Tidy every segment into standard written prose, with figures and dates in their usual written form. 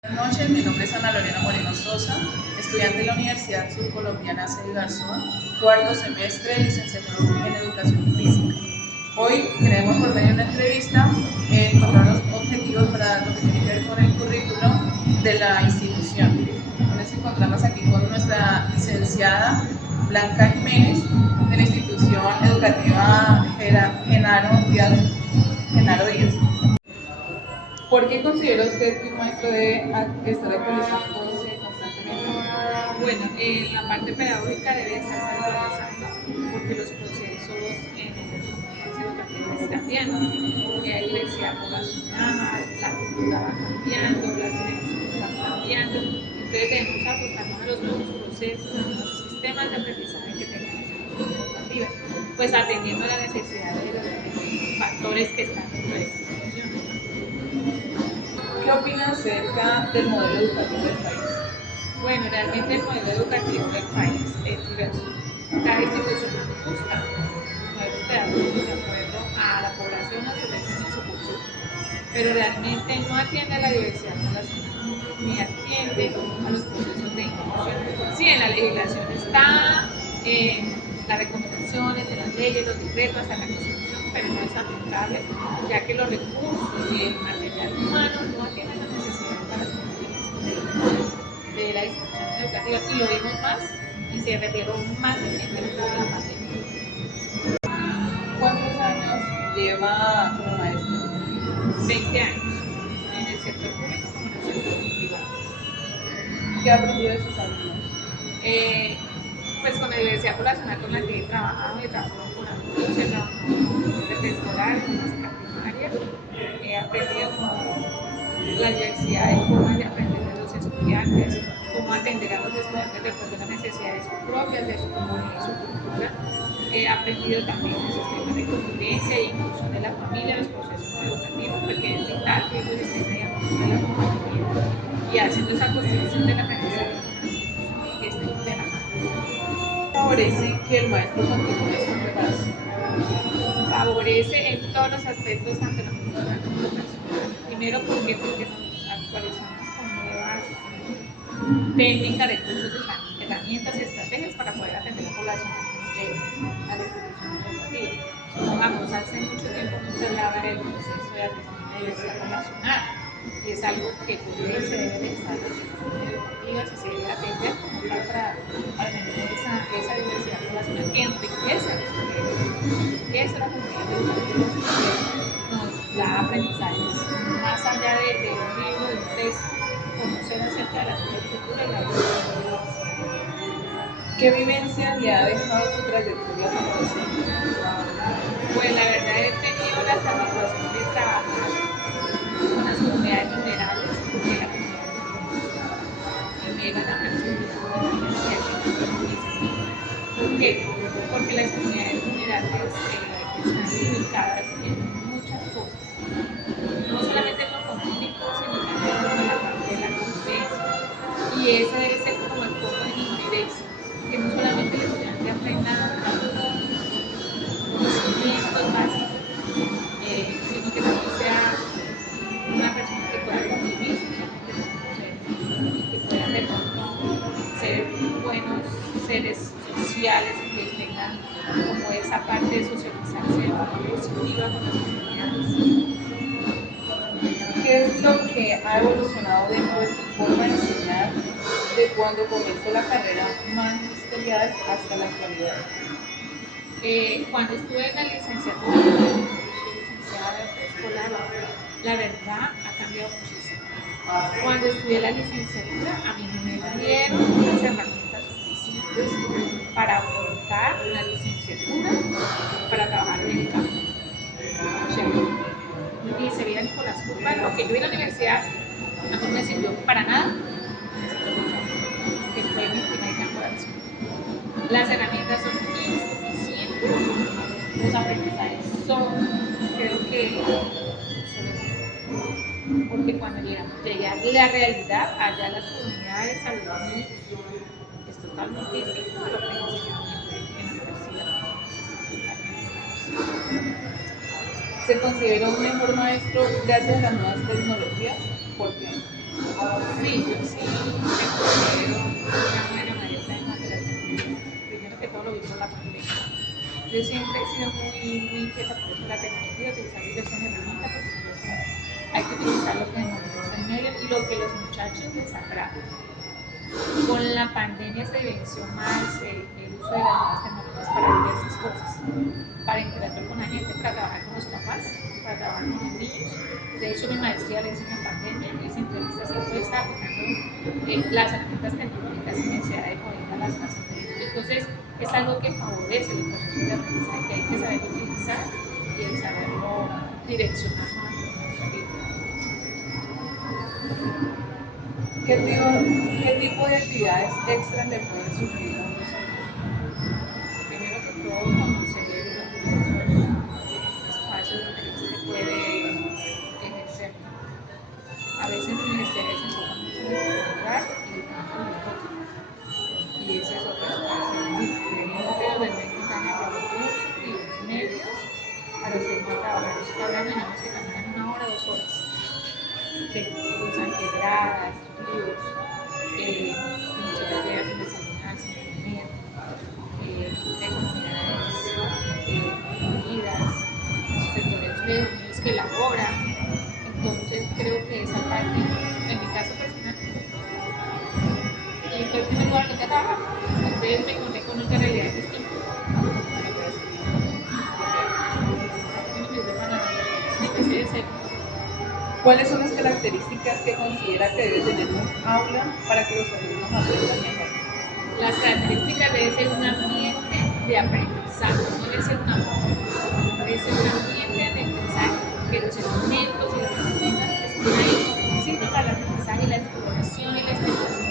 Buenas noches, mi nombre es Ana Lorena Moreno Sosa, estudiante de la Universidad Surcolombiana C. Garzón, cuarto semestre de licenciatura en Educación Física. Hoy queremos, por medio de una entrevista, encontrar los objetivos para lo que tiene que ver con el currículum de la institución. Nos encontramos aquí con nuestra licenciada Blanca Jiménez, de la institución educativa Genaro Díaz. ¿Por qué considera usted que un maestro debe estar actualizándose constantemente? Bueno, la parte pedagógica debe estarse actualizando porque los procesos en el educativo están cambiando. Hay diversidad poblacional, la cultura va cambiando, las creencias van cambiando. Entonces debemos ajustarnos a los nuevos procesos, a los sistemas de aprendizaje que tenemos en las educativas, pues atendiendo a la necesidad de los diferentes factores que están dentro de esta institución. ¿Qué opina acerca del modelo educativo del país? Bueno, realmente el modelo educativo del país es diverso. Cada institución busca modelos pedagógicos de acuerdo a la población, a su región y a su cultura, pero realmente no atiende a la diversidad poblacional ni atiende a los procesos de inclusión. Sí, en la legislación está, en las recomendaciones, en las leyes, los decretos, hasta la Constitución, pero no es aplicable, ya que los recursos y el material humano no atienden las necesidades para las comunidades de la institución educativa, y lo vimos más y se retiró más en el tiempo de la pandemia. ¿Cuántos años lleva como maestro? 20 años en el sector público como en el sector privado. ¿Qué ha aprendido de sus alumnos? Pues con la diversidad poblacional con la que he trabajado con adultos, he trabajado desde escolar, con música primaria, he aprendido la diversidad de formas de aprender de los estudiantes, cómo atender a los estudiantes de acuerdo a las necesidades propias de su comunidad y su cultura. He aprendido también el sistema de convivencia e inclusión de la familia en los procesos educativos, porque es vital que ellos estén ahí a favor de la comunidad y haciendo esa construcción de la aprendizaje y que estén de la mano. Favorece que el maestro continúe su preparación. Favorece en todos los aspectos, tanto la cultural como la personal. Primero, porque nos actualizamos con nuevas técnicas, recursos, herramientas y estrategias para poder atender a la población que llega a la institución educativa. Vamos, hace mucho tiempo no se hablaba del proceso de atención a la diversidad poblacional, y es algo que puede y se debe de estar en las instituciones educativas y se debe atender como tal para atender esa diversidad poblacional que enriquece a los estudiantes, enriquece a la comunidad educativa, nos da aprendizajes más allá de un libro, de un texto, conocer acerca de la cultura y la vida. ¿Qué vivencia le ha dejado su trayectoria como docente? Pues la verdad he tenido la satisfacción de trabajar con las comunidades vulnerables, porque la comunidad me llegan a ¿por qué? Porque las comunidades vulnerables están limitadas en muchas cosas, no solamente en lo económico, sino también en la parte de la convivencia. Y ese debe ser como el foco de mi interés, que no solamente el estudiante aprenda conocimientos básicos, sino que también sea una persona que pueda convivir socialmente con otros seres, que pueda de pronto ser buenos seres sociales, que tengan como esa parte de socializarse de forma positiva con las comunidades. ¿Qué es lo que ha evolucionado dentro de su forma de enseñar de cuando comenzó la carrera magisterial hasta la actualidad? Cuando estuve en la licenciatura, soy licenciada escolar, la verdad ha cambiado muchísimo. Cuando estudié la licenciatura, a mí no me dieron las herramientas suficientes para afrontar la licenciatura, para trabajar en el campo. O sea, ni se veía ni por las curvas. Lo que yo vi en la universidad a mí no me sirvió para nada en ese proyecto, que fue mi primer campo de acción. Las herramientas son insuficientes, los aprendizajes son, creo que, porque cuando llegué a la realidad, allá las comunidades, a los niños, es totalmente distinto a lo que me enseñaron en la universidad. ¿Se considera un mejor maestro gracias a las nuevas tecnologías? ¿Por qué? Sí, yo sí me considero una buena maestra en matemáticas. Primero que todo lo vi por la pandemia. Yo siempre he sido muy inquieta por eso, la tecnología, utilizar diversas herramientas, porque hay que utilizar lo que nos en medio y lo que los muchachos les agrada. Con la pandemia se evidenció más el uso de las nuevas tecnologías para diversas cosas, para interactuar con la gente, para trabajar con los papás, para trabajar con los niños. De hecho, mi maestría la hice en la pandemia, hice entrevistas y todo estaba aplicando las herramientas tecnológicas sin necesidad de conectarlas a las familias. Entonces, es algo que favorece el proceso de aprendizaje, que hay que saber utilizar y el saberlo direccionar a nuestra vida. ¿Qué tipo de actividades extras le pueden sugerir a un docente? Primero que todo, conocer los espacios donde se puede ejercer. A veces en universidades se enfocan mucho en el lugar y de pronto en el otro. Y ese es otro espacio diferente donde no encuentran los recursos y los medios a los que hay que trabajar. Estoy hablando de niños que caminan 1 hora, 2 horas, que usan quebradas, ríos, muchas veces sin desayunar, sin comer, de comunidades unidas, sectores lejos que laboran. Entonces creo que esa parte, en mi caso personal, y fue el primer lugar que trabajar. Entonces me encontré con otra realidad distinta. ¿Cuáles son las características que considera que debe tener un aula para que los alumnos aprendan mejor? Las características debe ser un ambiente de aprendizaje, no debe ser una moda, debe ser un ambiente de aprendizaje, que los elementos y las herramientas que estén ahí sirven para el aprendizaje y la exploración y la experimentación.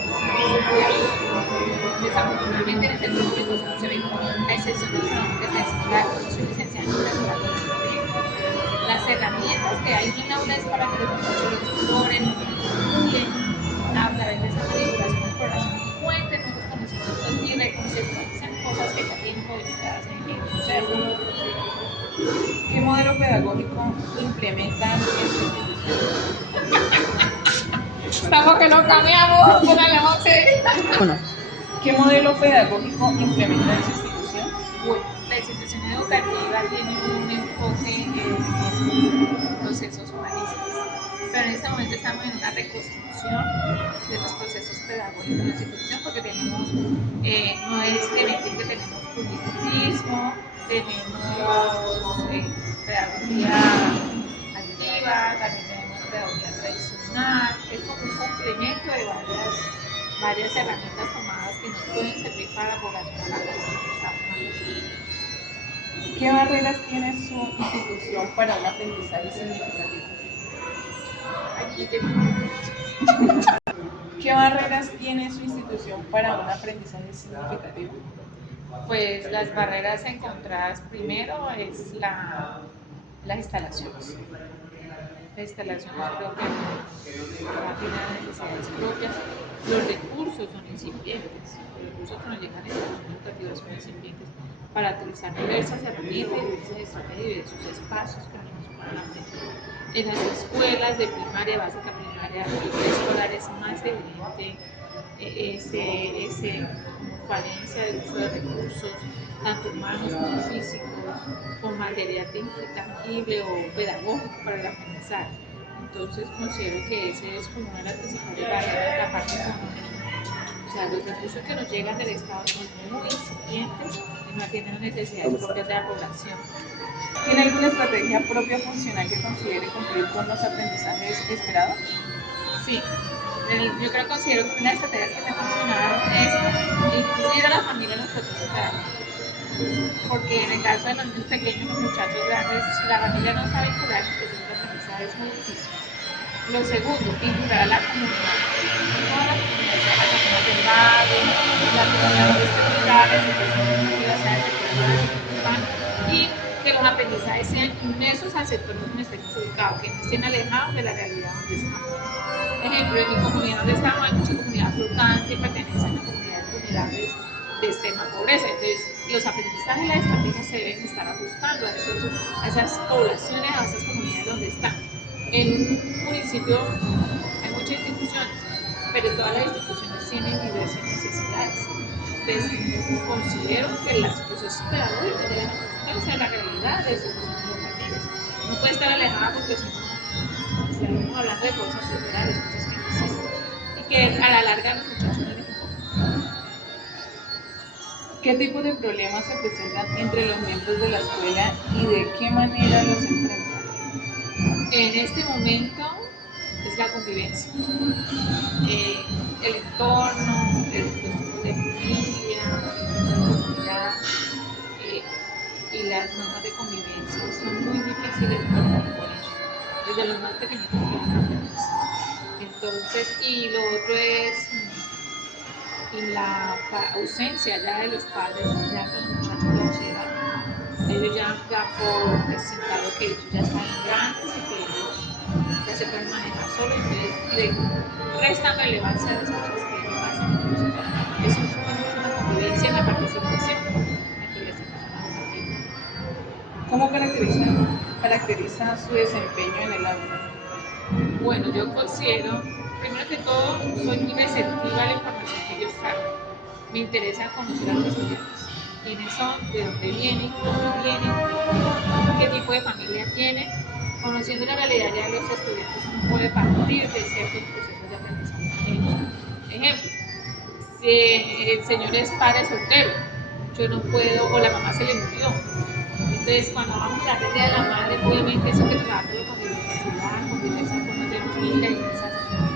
Desafortunadamente en este momento se ven a excepción de los alumnos de preescolar, yo soy licenciada en preescolar. Las herramientas que hay en el aula es para que los muchachos lo exploren, lo manipulen, a través de esa manipulación, exploración, encuentren nuevos conocimientos y reconceptualicen cosas que ya tienen codificadas en su cerebro. ¿Qué modelo pedagógico implementan en su institución? Estamos que no cambiamos, póngale 11. ¿Qué modelo pedagógico implementa en su institución? Bueno, la institución educativa tiene un enfoque en procesos humanistas, pero en este momento estamos en una reconstrucción de los procesos pedagógicos de la institución porque tenemos, no es de mentir que tenemos publicismo, tenemos pedagogía activa, también tenemos pedagogía tradicional, es como un complemento de varias herramientas tomadas que nos pueden servir para poblacionar la ¿Qué barreras tiene su institución para un aprendizaje significativo? ¿Qué barreras tiene su institución para un aprendizaje significativo? Pues las barreras encontradas primero es las instalaciones. Las instalaciones creo que no tienen necesidades propias. Los recursos son incipientes. Los recursos que nos llegan a la institución educativa son incipientes para utilizar diversas herramientas, diversas estrategias y diversos espacios que nos puedan aprender. En las escuelas de primaria, básica, primaria y preescolar es más evidente esa falencia del uso de recursos, tanto humanos como físicos, con material intangible o pedagógico para el aprendizaje. Entonces considero que ese es como una de las principales barreras, la parte económica. O sea, los recursos que nos llegan del Estado son muy incipientes y no tienen las necesidades propias de la población. ¿Tiene alguna estrategia propia funcional que considere cumplir con los aprendizajes esperados? Sí, yo considero que una de las estrategias que me ha funcionado es incluir a la familia en los procesos pedagógicos. Porque en el caso de los niños pequeños, los muchachos grandes, si la familia no sabe vincular el proceso de aprendizaje es muy difícil. Lo segundo, vincular a la comunidad. Toda la comunidad, las personas del barrio, las comunidades comunitarias, universidades, y que los aprendizajes sean inmersos al sector donde estemos ubicados, que no estén alejados de la realidad donde estamos. Ejemplo, en mi comunidad donde estamos hay mucha comunidad flotante, pertenecen a comunidades vulnerables de extrema pobreza. Entonces, los aprendizajes y las estrategias se deben estar ajustando a esas poblaciones, a esas comunidades donde están. En un municipio hay muchas instituciones pero todas las instituciones tienen diversas necesidades. Entonces, considero que los procesos pedagógicos deben ajustarse a la realidad de esos procesos educativos. No puede estar alejada porque si no, estaremos hablando de cosas temporales, cosas que no existen y que a la larga los muchachos no les importan. ¿Qué tipo de problemas se presentan entre los miembros de la escuela y de qué manera los enfrentan? En este momento es la convivencia, el entorno, los tipos de familia, de comunidad y las normas de convivencia son muy difíciles para imponer, desde los más pequeñitos que los más grandes. Entonces, y lo otro es la ausencia ya de los padres, ya con los muchachos de bachillerato. Ellos ya por sentado que ellos ya están grandes y que ellos ya se pueden manejar solos, entonces le restan relevancia a las cosas que ellos hacen. Entonces, eso es una convivencia en la participación entre las instituciones educativas. ¿Cómo caracteriza su desempeño en el aula? Bueno, yo considero, primero que todo, soy muy receptiva a la información que ellos traen. Me interesa conocer a los estudiantes, quiénes son, de dónde vienen, cómo vienen, qué tipo de familia tienen. Conociendo la realidad ya de los estudiantes, uno puede partir de ciertos procesos de aprendizaje con ellos. Ejemplo, si el señor es padre soltero, yo no puedo, o la mamá se le murió. Entonces, cuando vamos a la idea de la madre, obviamente eso que trabajarlo con diversidad, con diversas formas de vida y diversas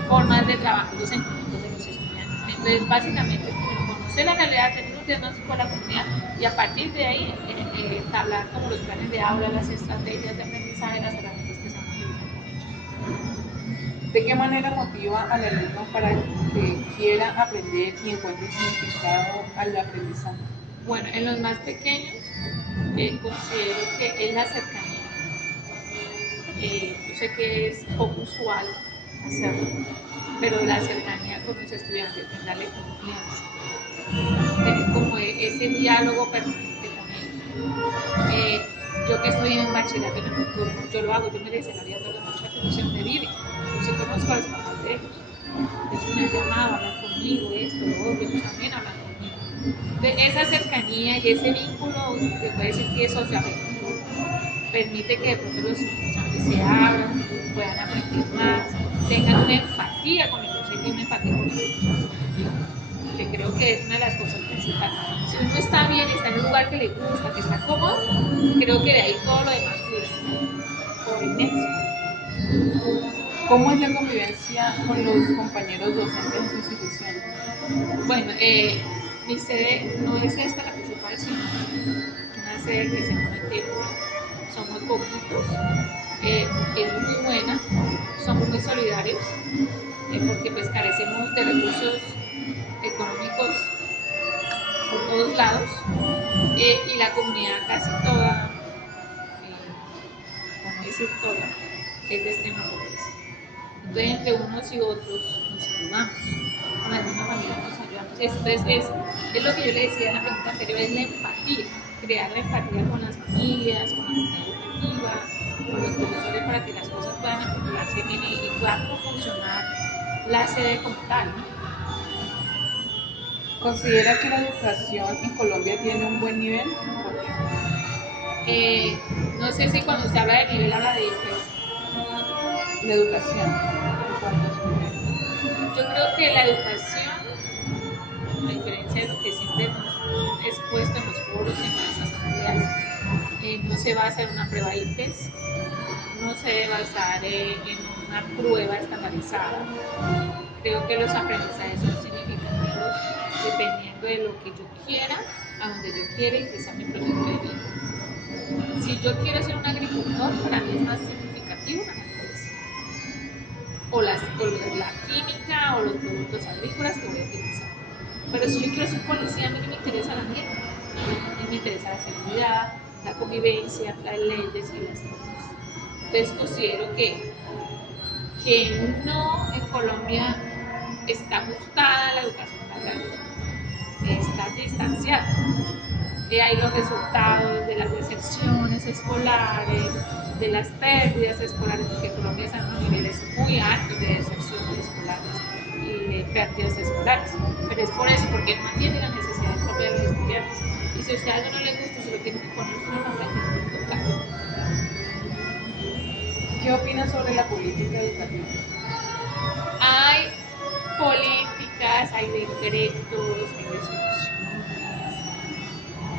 formas de trabajar los sentimientos de los estudiantes. Entonces, básicamente, conocer la realidad, tener un diagnóstico de la comunidad y a partir de ahí entablar como los planes de aula, las estrategias de aprendizaje, las herramientas que se van a utilizar con ellos. ¿De qué manera motiva al alumno para que quiera aprender y encuentre significado al aprendizaje? Bueno, en los más pequeños considero que es la cercanía. Yo sé que es poco usual hacerlo, pero la cercanía con los estudiantes, darle confianza, tener como ese diálogo permanente con ellos. Yo que estoy en bachillerato en el nocturno, yo lo hago, yo me desarrollo a todos los muchachos, yo sé dónde viven, yo sé conozco a los papás de ellos. Ellos me han llamado, hablan conmigo, esto, lo otro, ellos también hablan conmigo. De esa cercanía y ese vínculo, se puede decir que es socioafectivo, permite que de pronto los estudiantes se abran, puedan aprender más, tengan una empatía con ellos, y una empatía con ellos, que creo que es una de las cosas principales. Si uno está bien, está en un lugar que le gusta, que está cómodo, creo que de ahí todo lo demás fluye por inercia. ¿Cómo es la convivencia con los compañeros docentes en su institución? Bueno, mi sede no es esta la principal, sino una sede que se llama Tepura. Somos poquitos, es muy buena, somos muy solidarios, porque pues carecemos de recursos económicos por todos lados, y la comunidad casi toda, por no decir toda, es de extrema pobreza. Entonces entre unos y otros nos ayudamos, con la misma familia nos ayudamos. Entonces es lo que yo le decía en la pregunta anterior, es la empatía, crear la empatía con las familias, con la comunidad educativa, con los profesores para que las cosas puedan articularse bien y puedan funcionar la sede como tal, ¿no? ¿Considera que la educación en Colombia tiene un buen nivel? ¿Por qué? No sé si cuando usted habla de nivel habla de La educación, ¿en cuánto es un nivel? Yo creo que la educación, a diferencia de lo que siempre nos es puesto en los foros y en las asambleas, no se basa en una prueba ICFES, no se debe basar en una prueba estandarizada. Creo que los aprendizajes son significativos dependiendo de lo que yo quiera, a donde yo quiera y que sea mi proyecto de vida. Si yo quiero ser un agricultor, para mí es más significativo una naturaleza. O la química o los productos agrícolas que voy a utilizar. Pero si yo quiero ser policía, a mí no me interesa la mierda. A mí me interesa la seguridad, la convivencia, las leyes y las normas. Entonces considero que no en Colombia está ajustada la educación laboral, está distanciada. Hay los resultados de las deserciones escolares, de las pérdidas escolares, porque Colombia está en unos niveles muy altos de deserciones escolares y de recreativas escolares. Pero es por eso, porque no atiende las necesidades propias de los estudiantes. Y si a usted algo no le gusta, se lo tiene que poner usted en la frente. ¿Qué opinas sobre la política educativa? Hay políticas, hay decretos, hay resoluciones,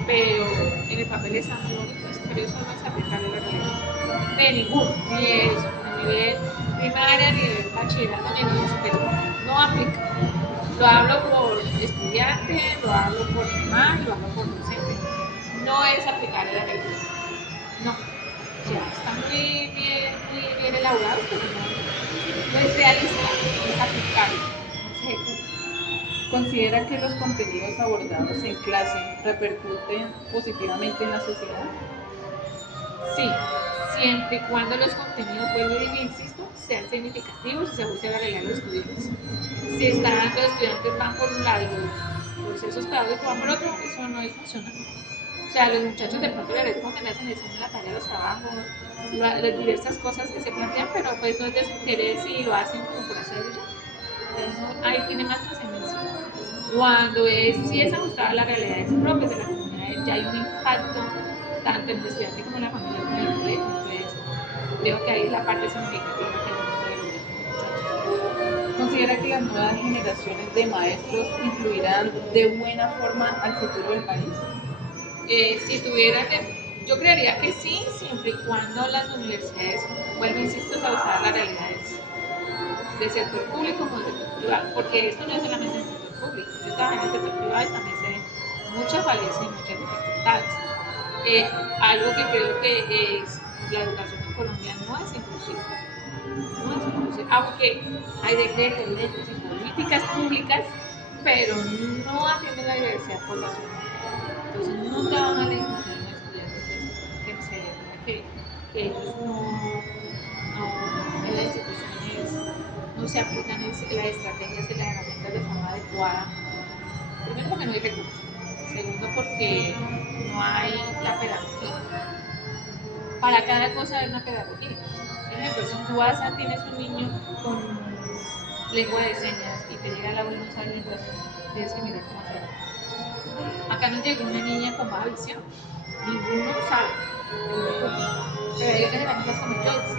pero en el papel están muy bonitos, pero eso no es aplicable a la realidad. De ninguno, ni eso, a nivel primaria, ni de bachillerato, ni nivel superior. No aplica. Lo hablo por estudiante, lo hablo por mamá, lo hablo por docente. No es aplicable a la realidad. No. O sea, está muy bien elaborado, pero no es realista, no es aplicable, no se ejecuta. ¿Considera que los contenidos abordados en clase repercuten positivamente en la sociedad? Sí, siempre y cuando los contenidos, vuelvo y insisto, sean significativos y se ajusten a la realidad de los estudiantes. Si los estudiantes van por un lado, los procesos pedagógicos van por otro, eso no es funcional. O sea, los muchachos de pronto le responden, hacen la tarea, los trabajos, las diversas cosas que se plantean, pero pues no es de su interés y lo hacen como por hacerlo ya. Ahí tiene más trascendencia. Cuando sí es ajustada a las realidades propias de la comunidad, ya hay un impacto tanto en el estudiante como en la familia como en el colegio. Entonces, creo que ahí es la parte significativa que uno puede lograr con los muchachos. ¿Considera que las nuevas generaciones de maestros influirán de buena forma al futuro del país? Si tuvieran, yo creería que sí, siempre y cuando las universidades, vuelvo insisto, a usar las realidades del sector público como del sector privado, porque esto no es solamente en el sector público, yo trabajé en el sector privado y también sé muchas falencias y muchas dificultades. Algo que creo que es la educación en Colombia no es inclusiva, no es inclusiva, aunque hay decretos, leyes y políticas públicas, pero no atienden la diversidad poblacional. Entonces no trabajan la inclusión de los estudiantes, que se vea que ellos no en las instituciones no se aplican las estrategias y las herramientas de forma adecuada. Primero porque no hay recursos, segundo porque no hay la pedagogía. Para cada cosa hay una pedagogía. Por ejemplo, si tú tienes un niño con lengua de señas y te llega el abuelo y no sabe lengua de señas, tienes que mirar cómo hacerlo. Acá nos llegó una niña con baja visión, ninguno sabe, pero hay herramientas como Joyce,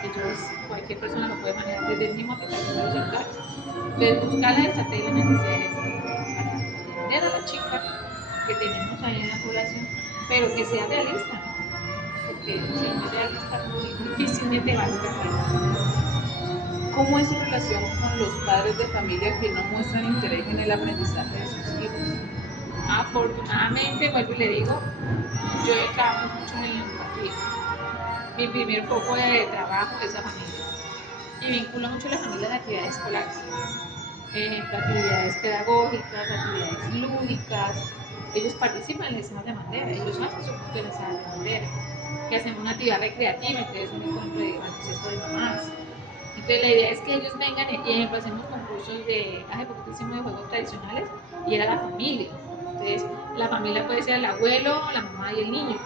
que Joyce cualquier persona lo puede manejar desde el mismo aplicación de los celulares. Entonces buscar la estrategia necesaria para atender a la chica que tenemos ahí en la población, pero que sea realista, porque si no es realista muy difícilmente va a lograr. ¿Cómo es su relación con los padres de familia que no muestran interés en el aprendizaje de sus hijos? Afortunadamente, vuelvo y le digo, yo trabajo mucho en el educativo. Mi primer foco de trabajo es la familia y vinculo mucho a la familia a las actividades escolares, actividades pedagógicas, actividades lúdicas. Ellos participan en lecciones de bandera, ellos hacen su punto de lecciones de bandera, que hacen una actividad recreativa, entonces un encuentro de baloncesto de mamás. Entonces la idea es que ellos vengan y hacemos concursos de, hace poco hicimos de juegos tradicionales y era la familia. Entonces la familia puede ser el abuelo, la mamá y el niño.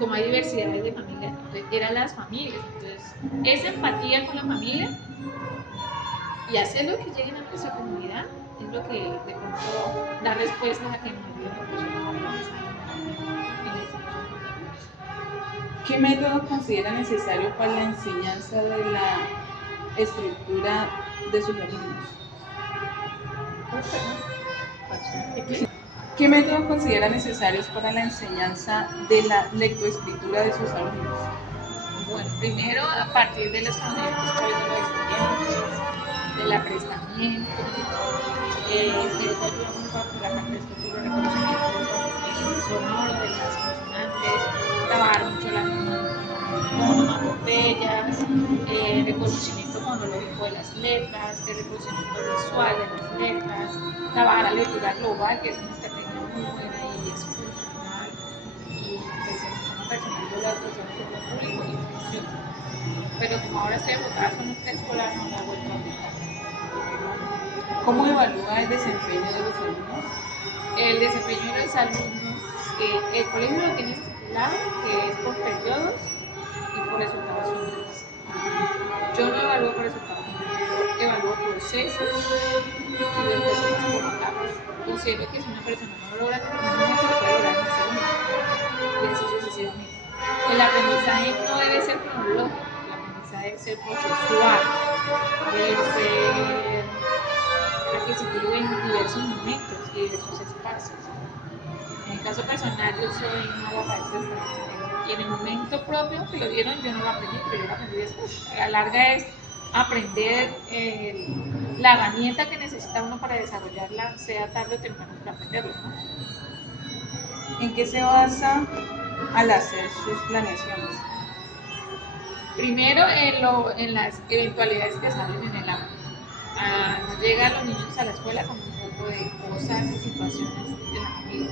Como hay diversidades de familias, entonces eran las familias. Entonces esa empatía con la familia y hacerlo que lleguen a nuestra comunidad es lo que de pronto da respuesta a que nos ayuden a procesos de aprendizaje en la institución educativa. ¿Qué métodos considera necesario para la enseñanza de la estructura de sus alumnos? ¿Qué métodos considera necesarios para la enseñanza de la lectoescritura de sus alumnos? Bueno, primero a partir de los conocimientos previos de los estudiantes, del aprestamiento, les ayuda mucho a la parte de escritura, reconocimiento sonoro de las consonantes, trabajar mucho las onomatopeyas, reconocimiento fonológico de las letras, el reconocimiento visual de las letras, trabajar la lectura global, que es una estrategia muy buena y es funcional, y pues en forma personal yo la uso en lo público y funciona. Pero como ahora estoy enfocada solo en preescolar, no la he vuelto a aplicar. ¿Cómo evalúa el desempeño de los alumnos? El desempeño de los alumnos, el colegio lo tiene estipulado, que es por periodos y por resultados finales. Yo no evalúo por resultados finales, yo evalúo procesos y veo personas por etapas. Considero que si una persona no lo logra en un momento, lo puede lograr en el segundo, y así sucesivamente. El aprendizaje no debe ser cronológico, el aprendizaje debe ser procesual, debe ser adquisitivo en diversos momentos y diversos espacios. En el caso personal, yo soy mala para eso de y en el momento propio que lo dieron, yo no lo aprendí, pero yo lo aprendí después. A la larga es aprender la herramienta que necesita uno para desarrollarla, sea tarde o temprano para aprenderlo, ¿no? ¿En qué se basa al hacer sus planeaciones? Primero, en las eventualidades que salen en el aula. Nos llegan los niños a la escuela con un poco de cosas y situaciones de la familia.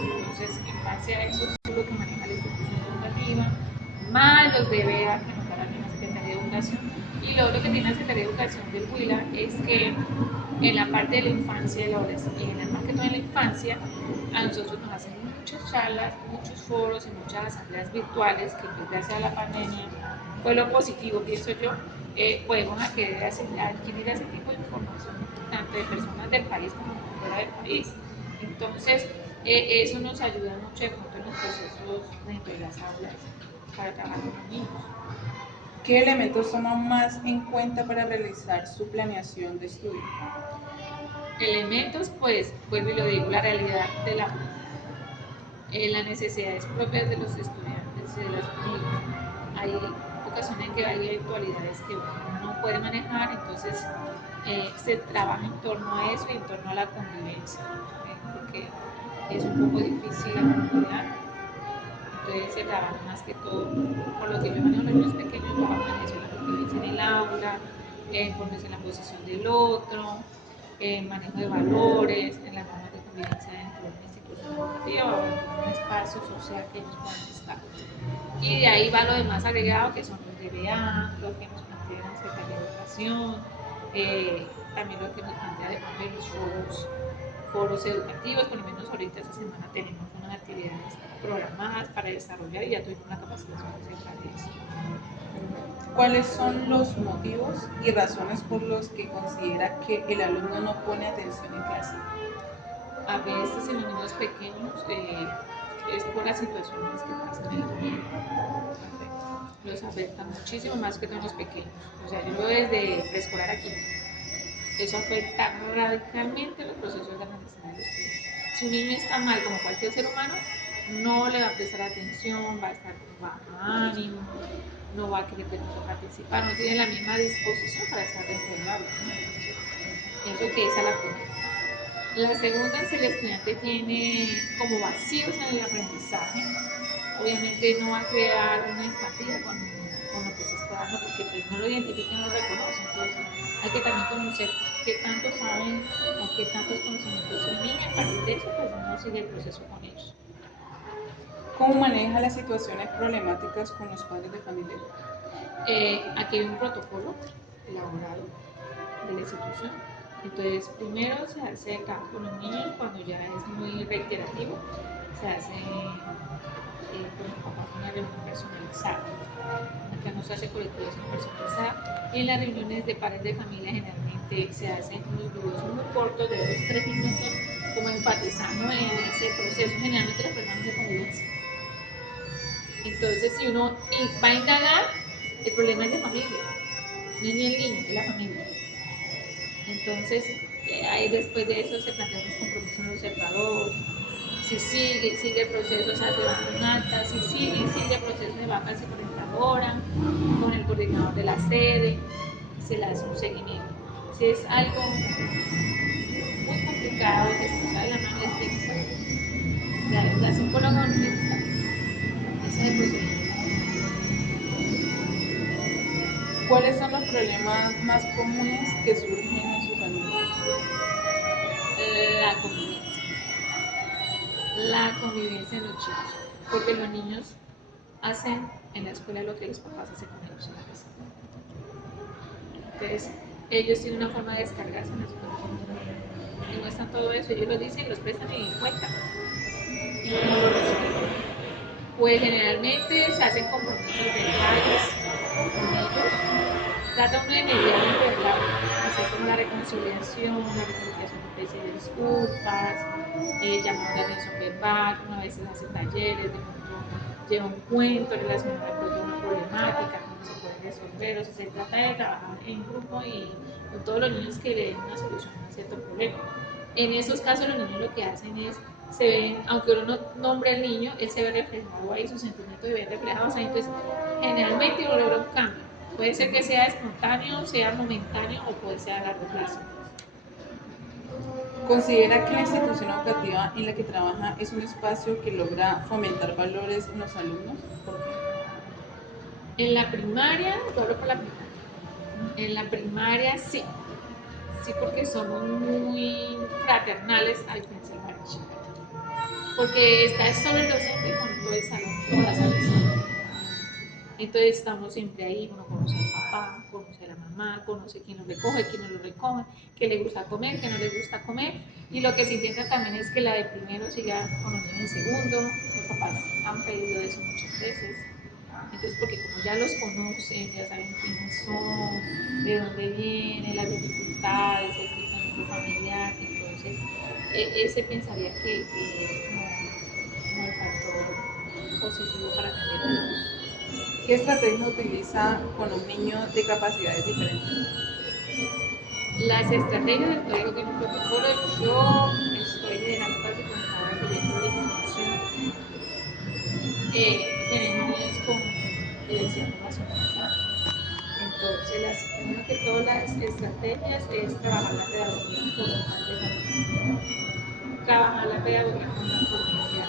Entonces, en base a eso, es lo que maneja la institución educativa, más los DBA que nos da la misma Secretaría de Educación. Y lo otro que tiene la Secretaría de Educación del Huila es que en la parte de la infancia y la adolescencia, y en el marketing de la infancia, a nosotros nos hacen muchas charlas, muchos foros y muchas asambleas virtuales que pues, gracias a la pandemia fue lo positivo, pienso yo. Podemos adquirir ese tipo de información tanto de personas del país como fuera del país. Entonces, eso nos ayuda mucho de pronto en los procesos dentro de las aulas para trabajar con los niños. ¿Qué elementos toman más en cuenta para realizar su planeación de estudio? Elementos, pues, vuelvo y lo digo, la realidad del aula, las necesidades propias de los estudiantes, de las familias. Hay ocasiones en que hay eventualidades que uno no puede manejar, entonces se trabaja en torno a eso y en torno a la convivencia, porque es un poco difícil la comunidad. Entonces se trabaja más que todo, por lo que yo manejo los niños pequeños, trabajan eso, la convivencia en el aula, ponerse en la posición del otro, manejo de valores, en las normas de convivencia dentro de una institución educativa o en un espacio social que ellos puedan estar. Y de ahí va lo demás agregado, que son los DBA, lo que nos plantea la Secretaría de Educación, también lo que nos plantea de los foros educativos. Por lo menos ahorita esta semana tenemos unas actividades programadas para desarrollar y ya tuvimos una capacitación acerca de eso. ¿Cuáles son los motivos y razones por los que considera que el alumno no pone atención en clase? A veces en los niños pequeños es por las situaciones que pasan en el ambiente. Los afecta muchísimo, más que todos los pequeños. O sea, yo lo veo desde preescolar aquí. Eso afecta radicalmente los procesos de aprendizaje de los estudiantes. Si un niño está mal, como cualquier ser humano, no le va a prestar atención, va a estar con bajo ánimo, no va a querer participar, no tiene la misma disposición para estar dentro del aula. Entonces, pienso que esa es la primera. La segunda es si el estudiante tiene como vacíos en el aprendizaje, obviamente no va a crear una empatía con lo que se está dando porque pues no lo identifica, no lo reconoce. Entonces hay que también conocer qué tanto saben o qué tantos conocimientos tienen y a partir de eso pues uno sigue el proceso con ellos. ¿Cómo maneja las situaciones problemáticas con los padres de familia? Aquí hay un protocolo elaborado de la institución. Entonces, primero se hace trabajo con los niños cuando ya es muy reiterativo, se hace con los papás una reunión personalizada. Acá no se hace colectivización personalizada. Y en las reuniones de padres de familia generalmente se hacen unos videos muy cortos de 2-3 minutos, como enfatizando en ese proceso, generalmente los programas de convivencia. Entonces, si uno va a indagar, el problema es de familia, no es ni el niño, es la familia. Entonces, ahí después de eso se plantean los compromisos del observador. Si sigue el proceso, se hace un acta. Si sigue el proceso de vaca, se orientadora con el coordinador de la sede, se le hace un seguimiento. Si es algo muy complicado que se nos sale la mano, es que estar. La psicóloga no tiene que estar. Ese es el procedimiento. ¿Cuáles son los problemas más comunes que surgen en sus alumnos? La convivencia. La convivencia en los chicos. Porque los niños hacen en la escuela lo que los papás hacen con ellos en la casa. Entonces, ellos tienen una forma de descargarse en la escuela. Y muestran todo eso, ellos lo dicen, los prestan y cuentan. Y no lo resuelven. Pues generalmente se hacen compromisos verbales con ellos, trata uno de mediar entre, ¿verdad? Hacer como la reconciliación de pedir disculpas, llamar la atención verbal, uno a veces hace talleres, de pronto lleva un cuento relacionado con una problemática, cómo se puede resolver, o sea, se trata de trabajar en grupo y con todos los niños que le den una solución a cierto problema. En esos casos los niños lo que hacen es, se ven, aunque uno no nombre al niño, él se ve reflejado ahí, sus sentimientos se ven reflejados ahí, entonces generalmente uno logra un cambio. Puede ser que sea espontáneo, sea momentáneo o puede ser a largo plazo. ¿Considera que la institución educativa en la que trabaja es un espacio que logra fomentar valores en los alumnos? ¿Por qué? En la primaria, yo hablo por la primaria. En la primaria sí, sí porque somos muy fraternales al diferencia del bachillerato. Porque está solo el docente con todo el salón, todas las salas. Entonces estamos siempre ahí, uno conoce al papá, conoce a la mamá, conoce quién lo recoge, quién no lo recoge, qué le gusta comer, qué no le gusta comer. Y lo que se intenta también es que la de primero siga con los niños de segundo. Los papás han pedido eso muchas veces. Entonces, porque como ya los conocen, ya saben quiénes son, de dónde vienen, las dificultades, el tipo de núcleo familiar, entonces ese pensaría que es como el factor positivo para tener. ¿Qué estrategia utiliza con un niño de capacidades diferentes? Las estrategias del código tienen un protocolo. Yo estoy liderando casi con cada proyecto de innovación. Tenemos niños con diversidad nacional. Entonces, primero que todas las estrategias es trabajar la pedagogía con los padres de familia. Trabajar la pedagogía con la familia,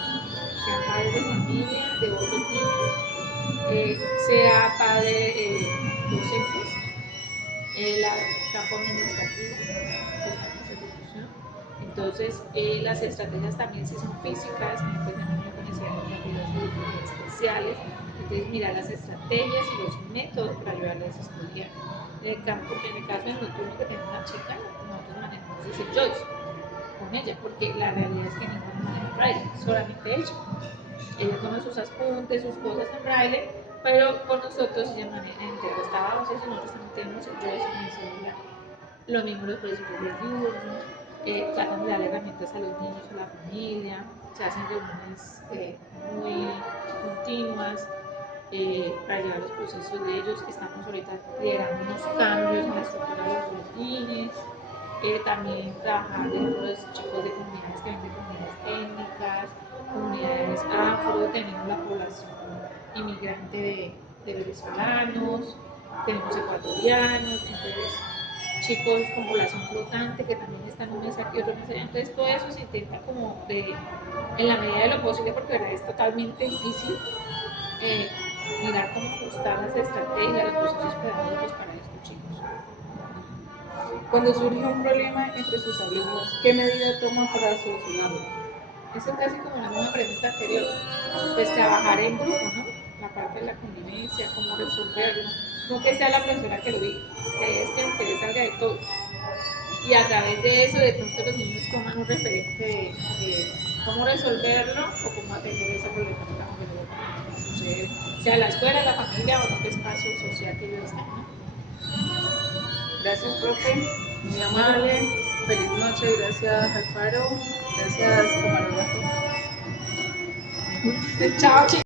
sea padres de familia, de otros niños, sea padre docentes, la campo administrativa, que está en institución. Entonces, las estrategias también si son físicas, pues niños con necesidades educativas especiales. Entonces, mirar las estrategias y los métodos para ayudarles a estudiar. En el caso de nosotros que tenemos una chica, nosotros manejamos ese Joyce con ella, porque la realidad es que ninguno maneja braille, solamente ella. Ella toma sus apuntes, sus cosas en braille, pero con nosotros ella maneja entero. Estábamos eso, nosotros también tenemos el Joyce en el celular. Lo mismo los profesores de diurno, tratan de darle herramientas a los niños, a la familia, se hacen reuniones muy continuas para llevar los procesos de ellos. Estamos ahorita liderando unos cambios en la estructura de los boletines, también trabajar con los chicos de comunidades que ven de comunidades étnicas, comunidades afro, tenemos la población inmigrante de venezolanos, tenemos ecuatorianos, entonces chicos con población flotante que también están un mes aquí, otro mes allá. Entonces todo eso se intenta como en la medida de lo posible, porque ¿verdad? Es totalmente difícil mirar cómo ajustar las estrategias, los procesos pedagógicos para estos chicos. Cuando surge un problema entre sus alumnos, ¿qué medida toma para solucionarlo? Eso es casi como la misma pregunta anterior, pues trabajar en grupo, ¿no? La parte de la convivencia, cómo resolverlo, no que sea la profesora que lo diga, que es que el interés salga de todos. Y a través de eso, de pronto los niños toman un referente de cómo resolverlo o cómo atender ese problema que sucede, sea la escuela, la familia o en otro espacio social que ellos están, ¿no? Gracias, profe, muy amable. Feliz noche, gracias, Alfaro. Gracias, camarógrafo. Chao, chicos.